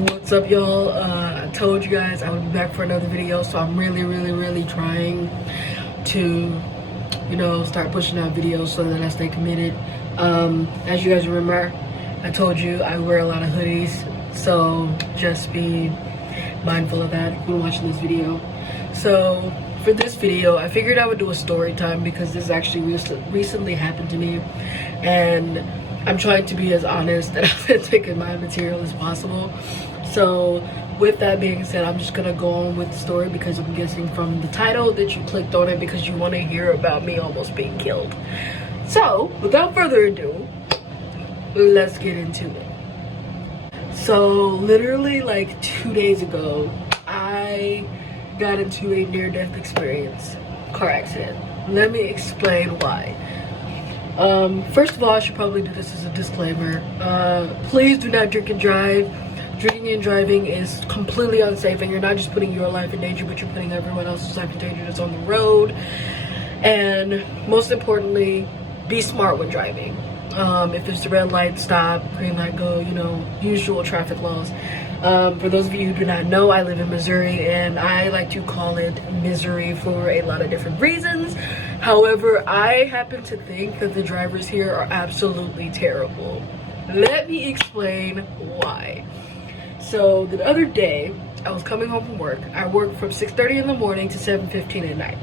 What's up, y'all? I told you guys I would be back for another video, so I'm really trying to, start pushing out videos so that I stay committed. As you guys remember, I told you I wear a lot of hoodies, so just be mindful of that when watching this video. So for this video, I figured I would do a story time because this actually recently happened to me, and I'm trying to be as honest and authentic in my material as possible. So with that being said, I'm just gonna go on with the story because I'm guessing from the title that you clicked on it because you want to hear about me almost being killed. So without further ado, let's get into it. So literally like 2 days ago, I got into a near-death experience, car accident. Let me explain why. First of all, I should probably do this as a disclaimer. Please do not drink and drive. Drinking and driving is completely unsafe, and you're not just putting your life in danger, but you're putting everyone else's life in danger that's on the road. And most importantly, be smart when driving. If there's a red light, stop, green light, go, usual traffic laws. For those of you who do not know, I live in Missouri, and I like to call it misery for a lot of different reasons. However, I happen to think that the drivers here are absolutely terrible. Let me explain why. So the other day, I was coming home from work. I work from 6:30 in the morning to 7:15 at night.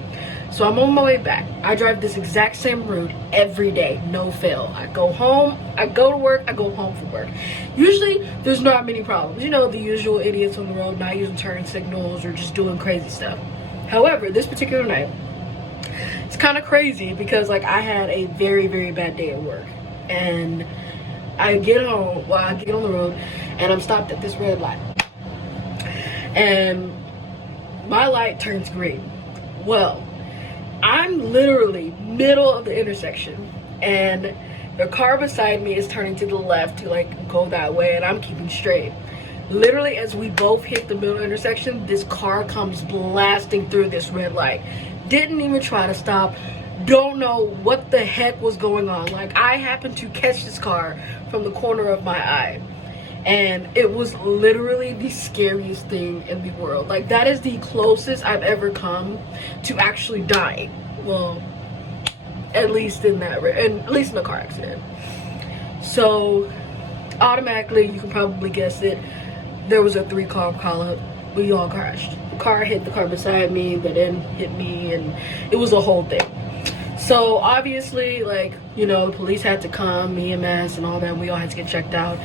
So I'm on my way back. I drive this exact same route every day, no fail. I go home, I go to work, I go home from work. Usually, there's not many problems. The usual idiots on the road not using turn signals or just doing crazy stuff. However, this particular night, it's kind of crazy because I had a very bad day at work. And I get home, I get on the road, and I'm stopped at this red light. And my light turns green. Well, I'm literally middle of the intersection, and the car beside me is turning to the left to go that way, and I'm keeping straight. Literally, as we both hit the middle intersection, this car comes blasting through this red light. Didn't even try to stop. Don't know what the heck was going on. I happened to catch this car from the corner of my eye, and it was literally the scariest thing in the world. That is the closest I've ever come to actually dying. Well, at least in a car accident. So automatically, you can probably guess it, there was a 3-car pileup. We all crashed. The car hit the car beside me, that then hit me, and it was a whole thing. So obviously, the police had to come, EMS and all that. We all had to get checked out.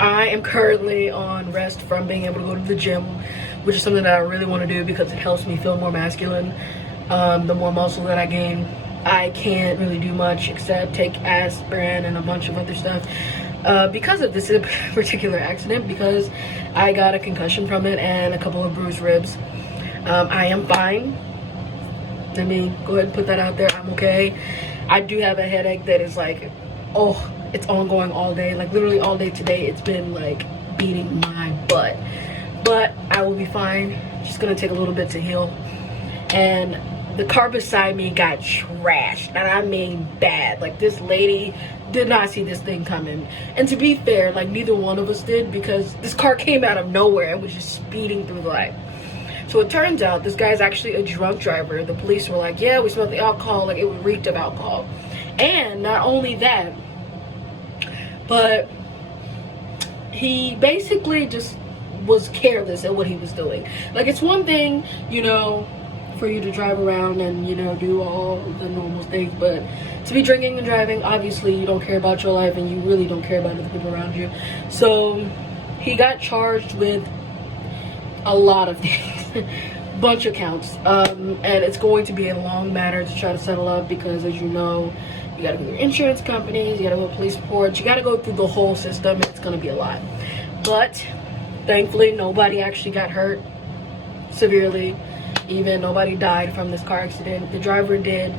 I am currently on rest from being able to go to the gym, which is something that I really want to do because it helps me feel more masculine. The more muscle that I gain, I can't really do much except take aspirin and a bunch of other stuff. Because of this particular accident, because I got a concussion from it and a couple of bruised ribs. I am fine. Let me go ahead and put that out there. I'm okay. I do have a headache that is it's ongoing all day. Literally all day today, it's been beating my butt. But I will be fine. Just gonna take a little bit to heal. And the car beside me got trashed, and I mean bad. This lady did not see this thing coming. And to be fair, neither one of us did, because this car came out of nowhere and was just speeding through the light. So it turns out this guy's actually a drunk driver. The police were like, yeah, we smelled the alcohol. It reeked of alcohol. And not only that, but he basically just was careless at what he was doing. It's one thing, for you to drive around and, do all the normal things, but to be drinking and driving, obviously you don't care about your life and you really don't care about other people around you. So he got charged with a lot of things. Bunch of counts, and it's going to be a long matter to try to settle up because, as you know, you gotta go through insurance companies, you gotta go to police reports, you gotta go through the whole system, and it's gonna be a lot. But thankfully, nobody actually got hurt severely. Even nobody died from this car accident. The driver did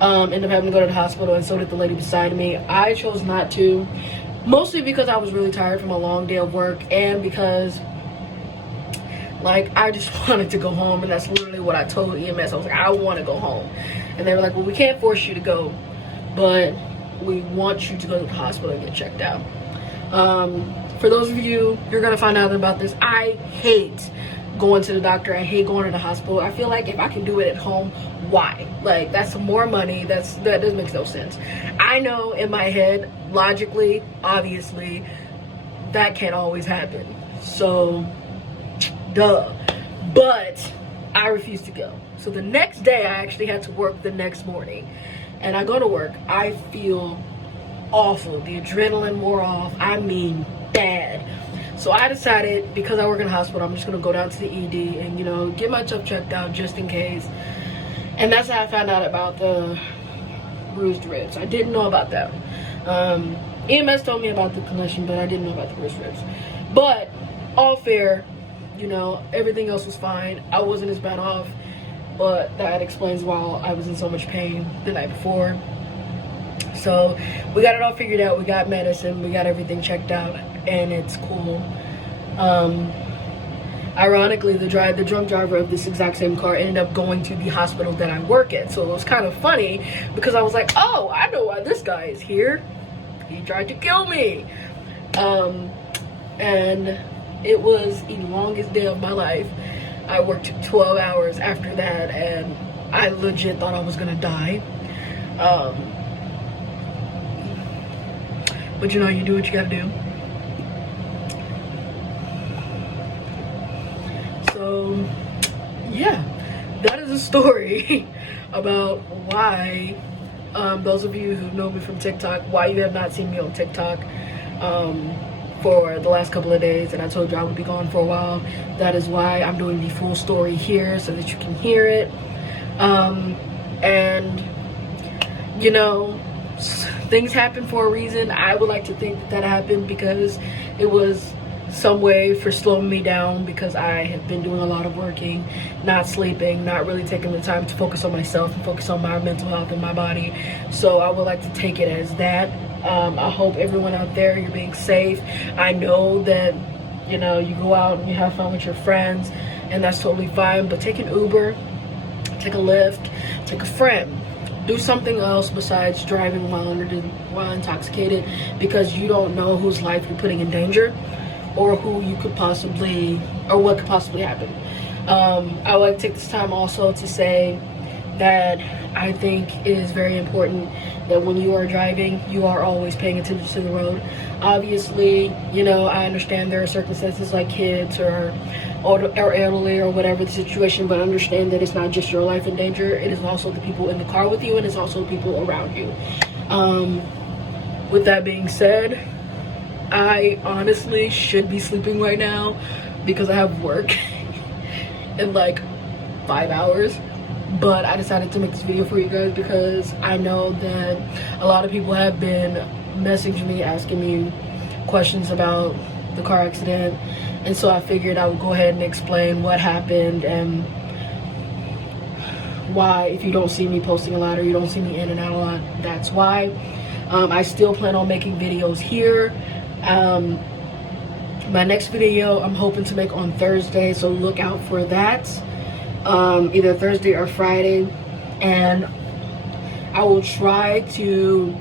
end up having to go to the hospital, and so did the lady beside me. I chose not to, mostly because I was really tired from a long day of work, and because I just wanted to go home, and that's literally what I told EMS. I was like, I want to go home. And they were like, well, we can't force you to go, but we want you to go to the hospital and get checked out. For those of you, you're gonna find out about this. I hate going to the doctor. I hate going to the hospital. I feel like if I can do it at home, why? Like, that's some more money. That doesn't make no sense. I know in my head, logically, obviously, that can't always happen. So, duh. But I refuse to go. So the next day, I actually had to work the next morning. And I go to work. I feel awful. The adrenaline wore off. I mean, bad. So I decided, because I work in a hospital, I'm just gonna go down to the ED and, you know, get myself checked out just in case. And that's how I found out about the bruised ribs. I didn't know about that. EMS told me about the concussion, but I didn't know about the bruised ribs. But all fair, you know, everything else was fine. I wasn't as bad off, but that explains why I was in so much pain the night before. So we got it all figured out. We got medicine, we got everything checked out, and it's cool. Ironically, the drunk driver of this exact same car ended up going to the hospital that I work at. So it was kind of funny because I was like, oh, I know why this guy is here. He tried to kill me. And it was the longest day of my life. I worked 12 hours after that, and I legit thought I was gonna die. But you know, you do what you gotta do. So, yeah, that is a story about why, those of you who know me from TikTok, why you have not seen me on TikTok for the last couple of days, and I told you I would be gone for a while. That is why I'm doing the full story here so that you can hear it. And, you know, things happen for a reason. I would like to think that happened because it was some way for slowing me down, because I have been doing a lot of working, not sleeping, not really taking the time to focus on myself and focus on my mental health and my body. So I would like to take it as that. I hope everyone out there, you're being safe. I know that, you know, you go out and you have fun with your friends, and that's totally fine, but take an Uber, take a Lyft, take a friend. Do something else besides driving while intoxicated, because you don't know whose life you're putting in danger, or who you could possibly, or what could possibly happen. I would like to take this time also to say that I think it is very important that when you are driving, you are always paying attention to the road. Obviously, you know, I understand there are circumstances like kids or elderly or whatever the situation, but understand that it's not just your life in danger. It is also the people in the car with you, and it's also the people around you. With that being said, I honestly should be sleeping right now because I have work in like 5 hours. But I decided to make this video for you guys because I know that a lot of people have been messaging me, asking me questions about the car accident. And so I figured I would go ahead and explain what happened and why. If you don't see me posting a lot or you don't see me in and out a lot, that's why. I still plan on making videos here. My next video I'm hoping to make on Thursday, so look out for that. Either Thursday or Friday, and I will try to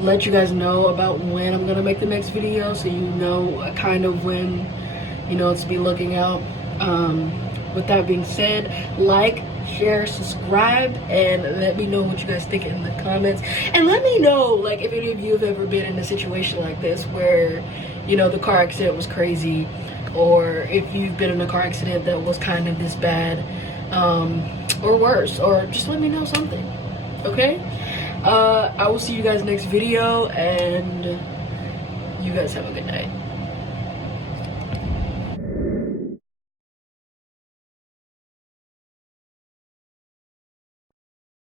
let you guys know about when I'm gonna make the next video, so you know kind of when, you know, to be looking out. With that being said, like, share, subscribe, and let me know what you guys think in the comments. And let me know, like, if any of you have ever been in a situation like this where, you know, the car accident was crazy, or if you've been in a car accident that was kind of this bad, or worse, or just let me know something, okay? I will see you guys next video, and you guys have a good night.